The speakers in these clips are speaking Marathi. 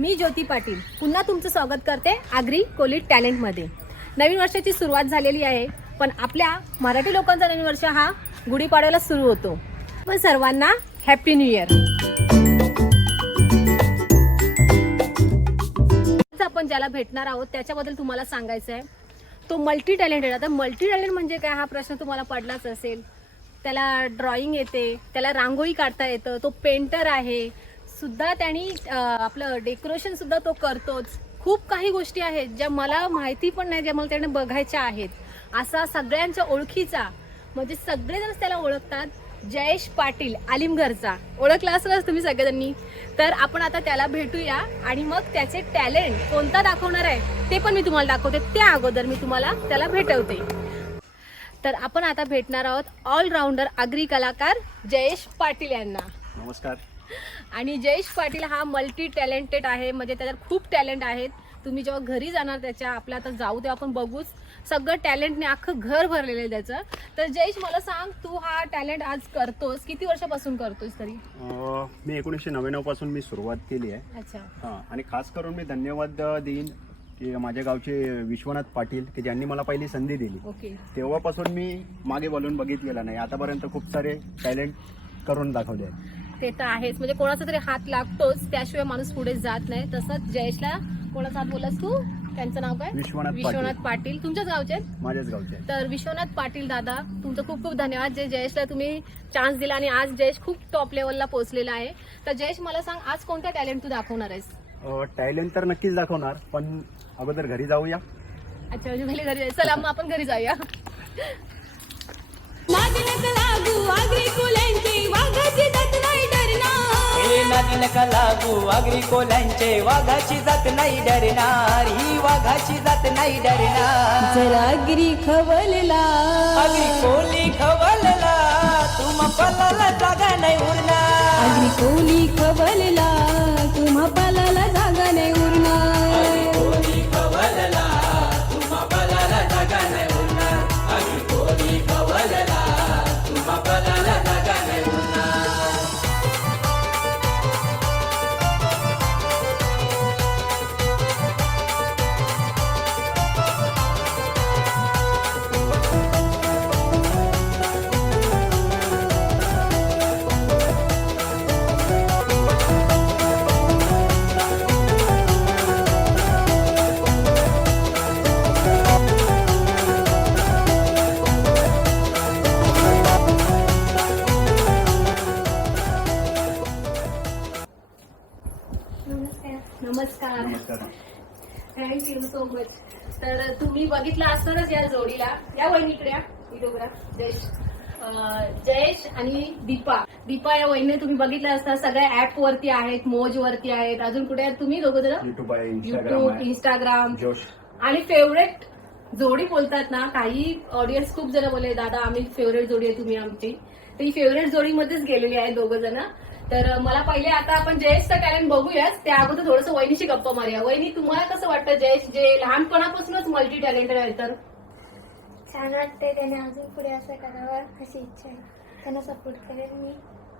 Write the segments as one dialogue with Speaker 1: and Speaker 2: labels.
Speaker 1: मी ज्योती पाटील. पुन्हा तुमचं स्वागत करते आग्री कोलिट टॅलेंटमध्ये नवीन वर्षाची सुरुवात झालेली आहे पण आपल्या मराठी लोकांचा नवीन वर्ष हा गुढीपाडव्याला सुरू होतो. पण सर्वांना हॅपी न्यू इयर आपण ज्याला भेटणार आहोत त्याच्याबद्दल तुम्हाला सांगायचं आहे. तो मल्टी टॅलेंटेड आता मल्टी टॅलेंट म्हणजे काय? हा प्रश्न तुम्हाला पडलाच असेल. त्याला ड्रॉइंग येते त्याला रांगोळी काढता येतं तो पेंटर आहे सुद्धा त्यांनी आपलं डेकोरेशन सुद्धा तो करतोच. खूप काही गोष्टी आहेत ज्या मला माहिती पण नाही ज्या मला त्याने बघायच्या आहेत. असा सगळ्यांच्या ओळखीचा म्हणजे सगळेजण त्याला ओळखतात जयेश पाटील आलिमघरचा. ओळखला असलाच तुम्ही सगळ्यांनी. तर आपण आता त्याला भेटूया आणि मग त्याचे टॅलेंट कोणता दाखवणार आहे ते पण मी तुम्हाला दाखवते. त्या अगोदर मी तुम्हाला त्याला भेटवते. तर आपण आता भेटणार आहोत ऑलराऊंडर आगरी कलाकार जयेश पाटील यांना.
Speaker 2: नमस्कार.
Speaker 1: आणि जयेश पाटील हा मल्टी टॅलेंटेड आहे म्हणजे त्याच्यात खूप टॅलेंट आहेत. तुम्ही जेव्हा घरी जाणार त्याच्या आपल्या आता जाऊ तेव्हा आपण बघूच. सगळं टॅलेंटने अख्खं घर भरलेलं आहे त्याचं. तर जयेश मला सांग तू हा टॅलेंट आज करतोस किती वर्षापासून करतोस तरी?
Speaker 2: अं, मी एकोणीसशे नव्याण्णवपासून मी सुरुवात केली आहे.
Speaker 1: अच्छा.
Speaker 2: हां आणि खास करून मी धन्यवाद देईन की माझ्या गावचे विश्वनाथ पाटील की ज्यांनी मला पहिली संधी दिली.
Speaker 1: ओके.
Speaker 2: तेव्हापासून मी मागे बोलून बघितलेला नाही. आतापर्यंत खूप सारे टॅलेंट करून दाखवले आहेत.
Speaker 1: ते तर आहेच. म्हणजे कोणाचा तरी हात लागतोच त्याशिवाय माणूस पुढे जात नाही. तसंच जयेशला कोणाचा हात बोललास तू? त्यांचं नाव काय?
Speaker 2: विश्वनाथ
Speaker 1: विश्वनाथ पाटील. तुमच्याच गावचे?
Speaker 2: माझ्याच गावचे.
Speaker 1: तर विश्वनाथ पाटील दादा तुमचं खूप खूप धन्यवाद. जे जयेशला तुम्ही चान्स दिला आणि आज जयेश खूप टॉप लेवलला पोहोचलेला आहे. तर जयेश मला सांग आज कोणता टॅलेंट तू दाखवणार आहेस?
Speaker 2: टॅलेंट तर नक्कीच दाखवणार पण अगोदर घरी जाऊया.
Speaker 1: अच्छा म्हणजे पहिले घरी जायचं चला मग आपण घरी जाऊया.
Speaker 3: हे नागिन का लागू. आगरी कोल्यांचे वाघाची जात नाही डरणार. ही वाघाची जात नाही डरणार.
Speaker 4: जरा गिरी खवलला.
Speaker 3: आगरी कोली खवलला. तुम पल्लाला जागा नाही उरणार.
Speaker 4: आगरी कोली खवलला. तुम्हा पालाला
Speaker 1: सो मच तर तुम्ही बघितलं असणारच या जोडीला. या वहिनीकडे जयेश. जयेश आणि दीपा. दीपा या वहिनी तुम्ही बघितलं असता सगळ्या ऍप वरती आहेत मोज वरती आहेत. अजून कुठे आहेत तुम्ही दोघं जण?
Speaker 2: युट्यूब इंस्टाग्राम
Speaker 1: आणि फेवरेट जोडी बोलतात ना काही ऑडियन्स खूप जण बोलले दादा आम्ही फेवरेट जोडी आहे तुम्ही आमची. तर ही फेवरेट जोडीमध्येच गेलेली आहे दोघं जण. तर मला पहिले आता आपण जयेशचं टॅलेंट बघूयाच. त्या अगोदर थोडंसं वहिनीशी गप्पा मारूया. वहिनी तुम्हाला कसं वाटतं जयेश जे लहानपणापासूनच मल्टी टॅलेंटेड आहे तर?
Speaker 5: छान वाटते त्याने अजून पुढे असं करावं अशी इच्छा आहे. त्यांना सपोर्ट करेल मी.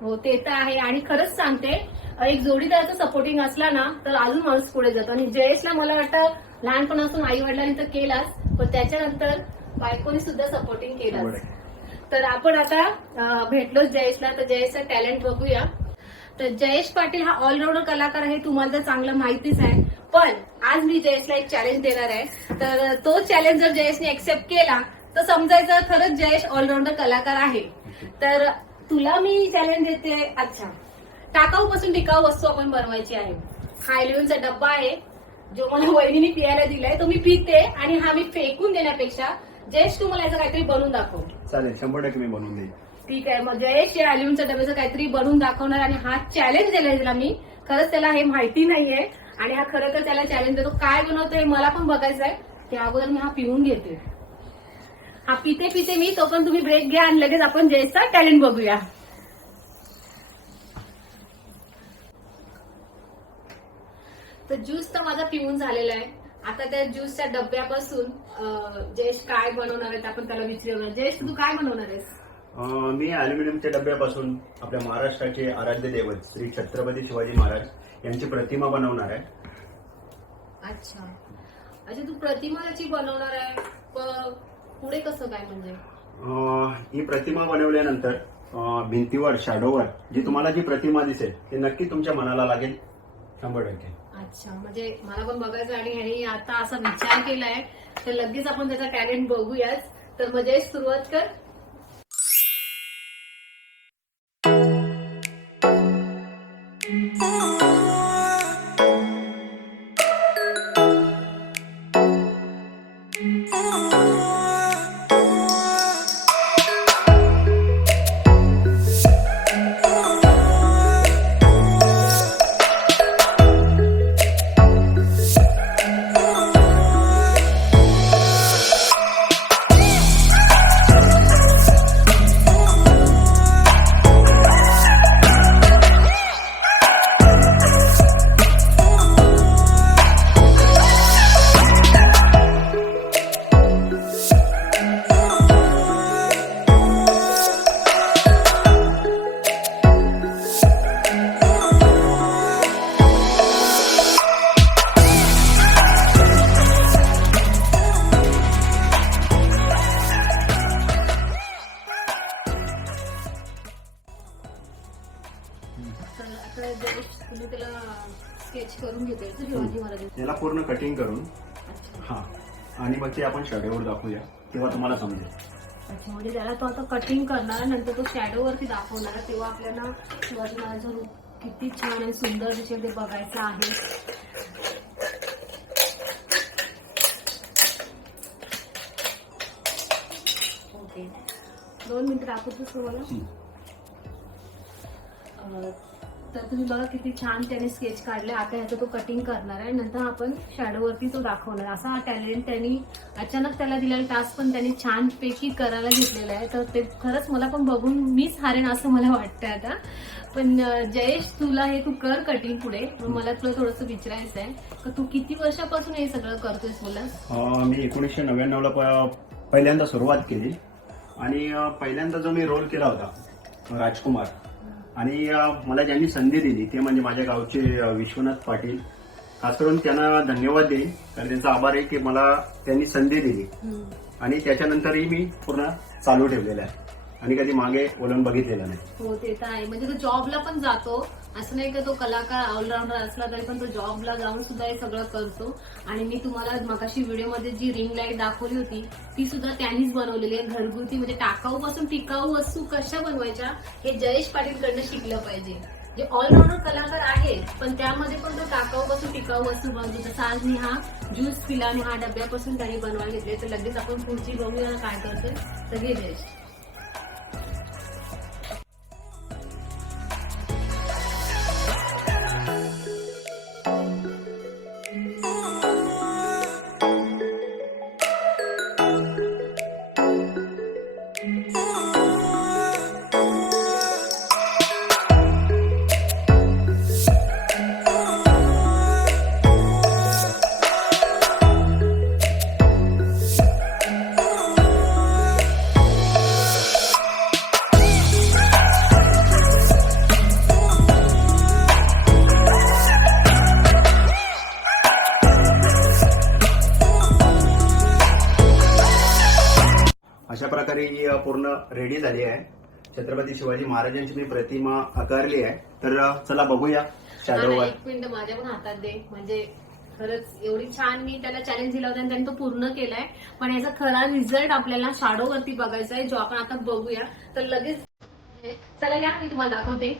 Speaker 1: हो ते तर आहे. आणि खरंच सांगते एक जोडीदाराचं सपोर्टिंग असला ना तर अजून माणूस पुढे जातो. आणि जयेशला मला वाटतं लहानपणापासून आई वडिलांनी तर केलाच पण त्याच्यानंतर बायकोनी सुद्धा सपोर्टिंग केलाच. तर आपण आता भेटलोच जयेशला तर जयेशचं टॅलेंट बघूया. तर जयेश पाटील हा ऑलराऊंडर कलाकार आहे तुम्हाला तर चांगलं माहितीच आहे. पण आज मी जयेशला एक चॅलेंज देणार आहे. तर तो चॅलेंज जर जयेशने एक्सेप्ट केला तर समजायचं खरंच जयेश ऑलराऊंडर कलाकार आहे. तर तुला मी चॅलेंज देते अच्छा टाकाऊ पासून टिकाऊ वस्तू आपण बनवायची आहे. हा एलिव्हनचा डब्बा आहे जो मला वहिनीने पियाला दिलाय तो मी पिते आणि हा मी फेकून देण्यापेक्षा जयेश तू मला याचं काहीतरी बनवून दाखव.
Speaker 2: चालेल शंभर टक्के मी बनवून देईल
Speaker 1: ठीक आहे मग जयेश या अल्युमिनच्या डब्याचं काहीतरी बनवून दाखवणार आणि हा चॅलेंज दिला त्याला मी. खरंच त्याला हे माहिती नाहीये आणि हा खरं तर त्याला चॅलेंज देतो. काय बनवतोय हे मला पण बघायचं आहे त्या अगोदर मी हा पिऊन घेते. हा पिते पिते मी तो पण तुम्ही ब्रेक घ्या आणि लगेच आपण जयेशचा टॅलेंट बघूया. तर ज्यूस तर माझा पिऊन झालेला आहे. आता त्या ज्यूसच्या डब्यापासून जयेश काय बनवणार आहे आपण त्याला विचारणार जयेश तू काय बनवणार आहेस?
Speaker 2: मी अल्युमिनियमच्या डब्यापासून आपल्या महाराष्ट्राचे आराध्य दैवत श्री छत्रपती शिवाजी महाराज यांची प्रतिमा बनवणार आहे.
Speaker 1: अच्छा. अच्छा तू प्रतिमा त्याची बनवणार आहे प- पुढे कसं काय म्हणजे?
Speaker 2: अं, ही प्रतिमा बनवल्यानंतर अं, भिंतीवर शॅडोवर जी तुम्हाला जी प्रतिमा दिसेल ती नक्की तुमच्या मनाला लागेल. शंभर टक्के.
Speaker 1: अच्छा म्हणजे मला पण बघायचं आणि ह्याने आता असा विचार केलाय तर लगेच आपण त्याचा टॅलेंट बघूयाच तर म्हणजे सुरुवात कर. तुम्ही त्याला स्केच करून घेतोय तर शिवाजी महाराज
Speaker 2: याला पूर्ण कटिंग करून हा आणि मग ते आपण शॅडोवर दाखवूया तेव्हा तुम्हाला समजेल.
Speaker 1: अच्छा म्हणजे त्याला तो आता कटिंग करणार नंतर तो शॅडो वरती दाखवणार तेव्हा आपल्याला शिवाजी महाराजांचं रूप किती छान आणि सुंदर दिसेल ते बघायचं आहे. ओके दोन मिनिटं दाखवतोस तुम्हाला अं, तर तुम्ही बघा किती छान त्याने स्केच काढले आता ह्याचं तो कटिंग करणार आहे. नंतर आपण शॅडोवरती तो दाखवणार. असा हा टॅलेंट त्यांनी अचानक त्याला दिलेला टास्क पण त्यांनी छान पैकी करायला घेतलेला आहे. तर ते खरंच मला पण बघून मीच हारेन असं मला वाटतंय आता. पण जयेश तुला हे तू कर कटिंग पुढे. मला तुला थोडंसं विचारायचं आहे. का तू किती वर्षापासून हे सगळं करतोयस मला?
Speaker 2: मी एकोणीसशे नव्याण्णवला पहिल्यांदा सुरुवात केली. आणि पहिल्यांदा जो मी रोल केला होता राजकुमार आणि मला ज्यांनी संधी दिली ते म्हणजे माझ्या गावचे विश्वनाथ पाटील. खास करून त्यांना धन्यवाद देईन. कारण त्यांचा आभार आहे की मला त्यांनी संधी दिली. आणि त्याच्यानंतरही मी पूर्ण चालू ठेवलेलं आहे. आणि कधी मागे वळून बघितलेलं नाही.
Speaker 1: हो ते तर आहे. म्हणजे तो जॉबला पण जातो. असं नाही का तो कलाकार ऑलराऊंडर असला तरी पण तो जॉबला जाऊन सुद्धा हे सगळं करतो. आणि मी तुम्हाला मगाशी व्हिडिओमध्ये जी रिंग लाइट दाखवली होती ती सुद्धा त्यांनीच बनवलेली आहे. घरगुती म्हणजे टाकाऊ पासून टिकाऊ वस्तू कशा बनवायच्या हे जयेश पाटीलकडनं शिकलं पाहिजे. जे ऑलराऊंडर कलाकार आहेत पण त्यामध्ये पण तो टाकाऊ पासून टिकाऊ वस्तू बनवतो. जसं आज मी हा ज्यूस पिला आणि हा डब्यापासून त्यांनी बनवायला घेतले तर लगेच आपण पुढची बघूया काय करतोय. तर जयेश.
Speaker 2: अशा प्रकारे ही पूर्ण रेडी झाली आहे. छत्रपती शिवाजी महाराजांची मी प्रतिमा आकारली आहे. तर चला बघूया. शॅडोवर
Speaker 1: एक मिनिट माझ्या पण हातात दे. म्हणजे खरंच एवढी छान मी त्याला चॅलेंज दिला होता आणि त्याने तो पूर्ण केलाय. पण याचा खरा रिझल्ट आपल्याला शाडो वरती बघायचा आहे जो आपण आता बघूया. तर लगेच चला या मी तुम्हाला दाखवते.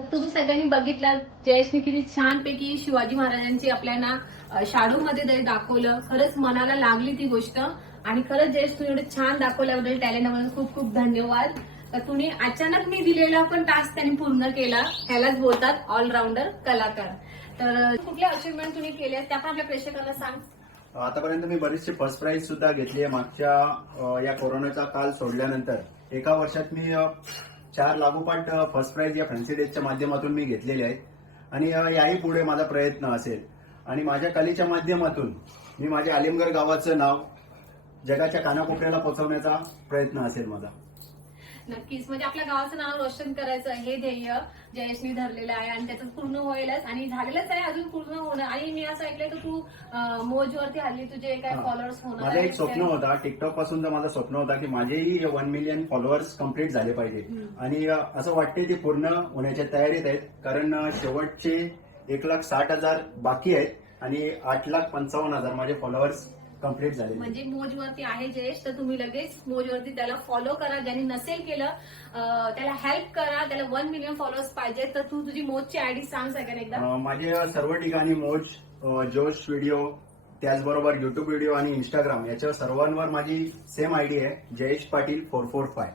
Speaker 1: तर तुम्ही सगळ्यांनी बघितलं जयेशने किती छानपैकी शिवाजी महाराजांची आपल्याला शाडू मध्ये दाखवलं. खरंच मनाला लागली ती गोष्ट. आणि खरंच जयेश तुम्ही एवढं छान दाखवल्याबद्दल टॅलेंटबद्दल खूप खूप धन्यवाद. तर तुम्ही अचानक मी दिलेला पण टास्क त्यांनी पूर्ण केला. ह्यालाच बोलतात ऑलराऊंडर कलाकार. तर कुठल्या अचिव्हमेंट तुम्ही केल्या त्या पण आपल्या प्रेक्षकांना सांग.
Speaker 2: आतापर्यंत मी बरीचशी फर्स्ट प्राईज सुद्धा घेतली आहे. मागच्या या कोरोनाचा काल सोडल्यानंतर. एका वर्षात मी चार लागोपाठ फर्स्ट प्राईज या फॅन्सी डेजच्या माध्यमातून मी घेतलेले आहेत. आणि याही पुढे माझा प्रयत्न असेल. आणि माझ्या कलेच्या माध्यमातून मी माझ्या आलिमगड गावाचं नाव जगाच्या कानाकोपऱ्याला पोहोचवण्याचा प्रयत्न असेल माझा.
Speaker 1: नक्कीच म्हणजे आपल्या गावाचं नाव रोशन करायचं हे ध्येय जयेशनी धरलेलं आहे आणि त्याचं पूर्ण होईलच आणि झालेलंच आहे अजून पूर्ण होणं आणि मी असं ऐकलंय की तू अं, मोजवरती हल्ली तुझे काय. फॉलोअर्स होणार
Speaker 2: माझं एक स्वप्न. होता टिकटॉकपासून तर माझं स्वप्न होता की माझेही वन मिलियन फॉलोअर्स कंप्लीट झाले पाहिजे. आणि असं वाटते ते पूर्ण होण्याच्या तयारीत आहेत कारण शेवटचे एक लाख साठ हजार बाकी आहेत आणि आठ लाख पंचावन्न हजार माझे फॉलोअर्स कंप्लीट झाले
Speaker 1: म्हणजे मोजवरती आहे जयेश तर तुम्ही लगेच मोजवरती त्याला फॉलो करा. ज्यांनी नसेल केलं त्याला हेल्प करा. त्याला वन मिलियन फॉलोअर्स पाहिजे. तर तू तुझी मोजची आयडी सांग सगळ्यांना एकदा.
Speaker 2: माझे सर्व ठिकाणी मोज जोश व्हिडिओ त्याचबरोबर युट्यूब व्हिडिओ आणि इंस्टाग्राम याच्या सर्वांवर माझी सेम आयडी आहे Jayesh Patil four four five.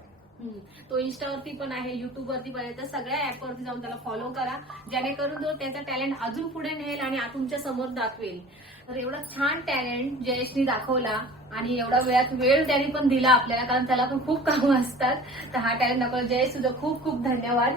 Speaker 1: तो इन्स्टावरती पण आहे युट्यूब वरती पण आहे. तर सगळ्या ऍपवरती जाऊन त्याला फॉलो करा. जेणेकरून तो त्याचा टॅलेंट अजून पुढे नेल आणि तुमच्यासमोर दाखवेल. तर एवढा छान टॅलेंट जयेशनी दाखवला आणि एवढा वेळात वेळ त्याने पण दिला आपल्याला कारण त्याला पण खूप कामं असतात. तर हा टॅलेंट दाखवला. जयेश तुझं खूप खूप धन्यवाद.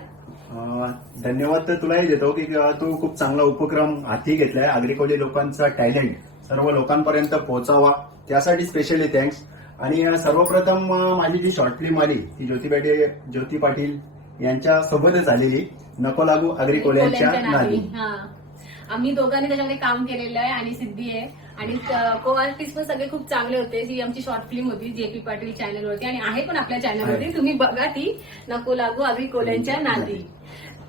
Speaker 2: धन्यवाद तर तुलाही देतो की तू खूप चांगला उपक्रम हाती घेतलाय. आग्रिकोली लोकांचा टॅलेंट सर्व लोकांपर्यंत पोहोचावा. त्यासाठी स्पेशली थँक्स आणि सर्वप्रथम माझी जी शॉर्ट फिल्म आली ती ज्योती पाटील ज्योती पाटील यांच्या सोबतच आलेली नको लागू आग्रिकोल्यांच्या
Speaker 1: कोल्यांच्या
Speaker 2: नादी.
Speaker 1: आम्ही दोघांनी त्याच्यामध्ये काम केलेलं आहे आणि सिद्धी आहे. आणि को आर्टिस्ट पण सगळे खूप चांगले होते. ही आमची शॉर्ट फिल्म होती जे पी पाटील चॅनलवरती आणि आहे पण आपल्या चॅनलवरती. तुम्ही बघा ती. नको लागू आम्ही कोल्यांच्या नादी.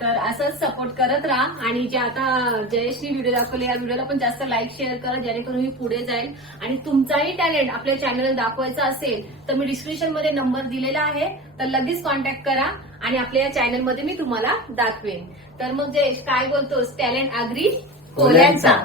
Speaker 1: तर असंच सपोर्ट करत राहा. आणि जे आता जयश्री व्हिडिओ दाखवले या व्हिडिओला पण जास्त लाईक शेअर करा. जेणेकरून मी पुढे जाईल. आणि तुमचाही टॅलेंट आपल्या चॅनलला दाखवायचा असेल तर मी डिस्क्रिप्शनमध्ये नंबर दिलेला आहे. तर लगेच कॉन्टॅक्ट करा. आणि आपल्या या चॅनलमध्ये मी तुम्हाला दाखवेन. तर मग जयेश काय बोलतोस? टॅलेंट आग्री कोल्यांचा.